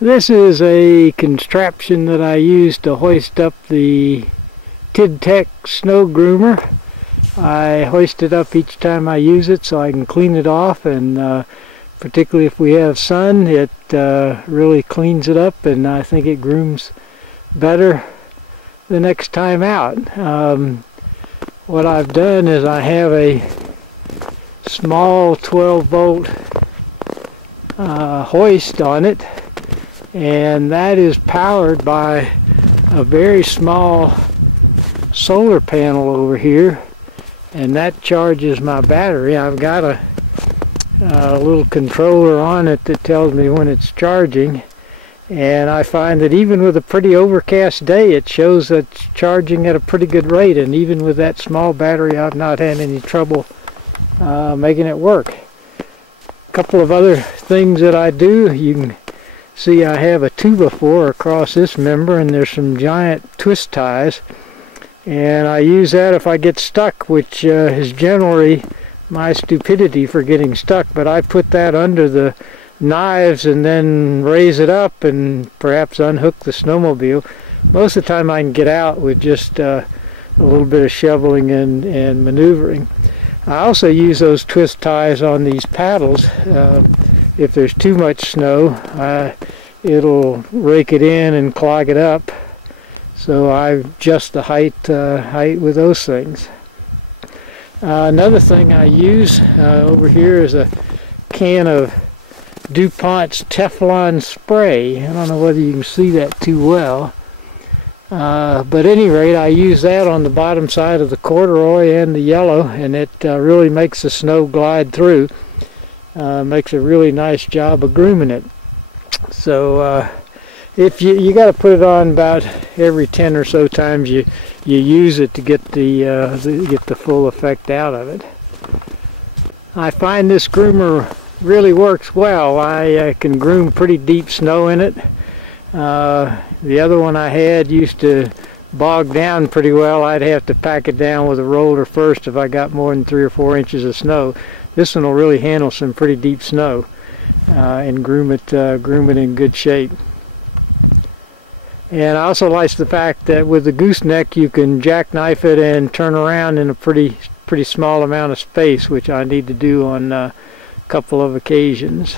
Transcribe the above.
This is a contraption that I use to hoist up the Tech snow groomer. I hoist it up each time I use it so I can clean it off, and particularly if we have sun, it really cleans it up, and I think it grooms better the next time out. What I've done is I have a small 12-volt hoist on it, and that is powered by a very small solar panel over here, and that charges my battery. I've got a little controller on it that tells me when it's charging, and I find that even with a pretty overcast day it shows that it's charging at a pretty good rate, and even with that small battery I've not had any trouble making it work. A couple of other things that I do, you can see I have a 2x4 across this member, and there's some giant twist ties, and I use that if I get stuck, which is generally my stupidity for getting stuck, but I put that under the knives and then raise it up and perhaps unhook the snowmobile. Most of the time I can get out with just a little bit of shoveling and maneuvering. I also use those twist ties on these paddles. If there's too much snow, it'll rake it in and clog it up, so I adjust the height with those things. Another thing I use over here is a can of DuPont's Teflon spray. I don't know whether you can see that too well, but at any rate, I use that on the bottom side of the corduroy and the yellow, and it really makes the snow glide through. Makes a really nice job of grooming it. So if you got to put it on about every 10 or so times you use it to get the full effect out of it. I find this groomer really works well. I can groom pretty deep snow in it. The other one I had used to bog down pretty well. I'd have to pack it down with a roller first if I got more than 3 or 4 inches of snow. This one will really handle some pretty deep snow and groom it in good shape. And I also like the fact that with the gooseneck you can jackknife it and turn around in a pretty small amount of space, which I need to do on a couple of occasions.